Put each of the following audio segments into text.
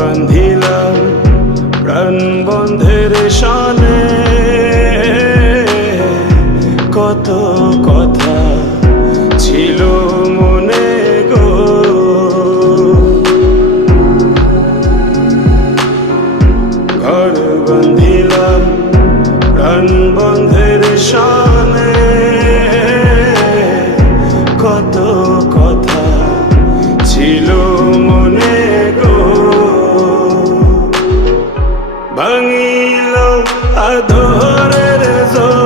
বান্ধিলাম প্রাণ বন্ধের সানে কত কথা ছিল মনে গো। ঘর বান্ধিলাম প্রাণ বন্ধের সানে ভাঙিল আধরের জোড়া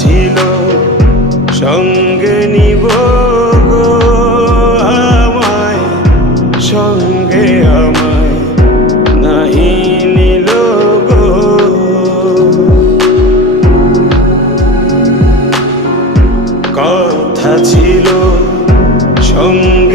ছিল সঙ্গে নিব গো আমায় সঙ্গে আমায় নাহি নিল গো। কথা ছিল সঙ্গে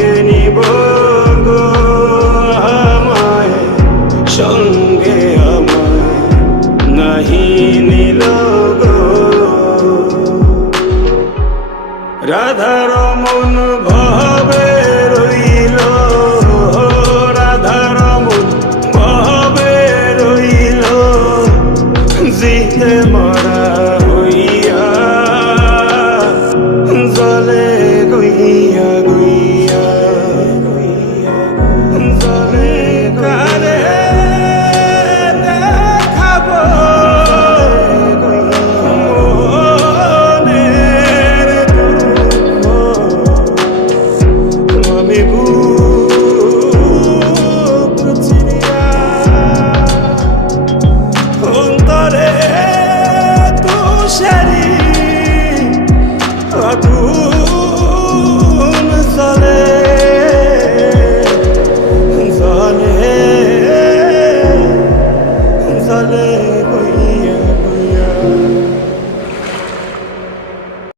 রাধারমন ভাবে Shady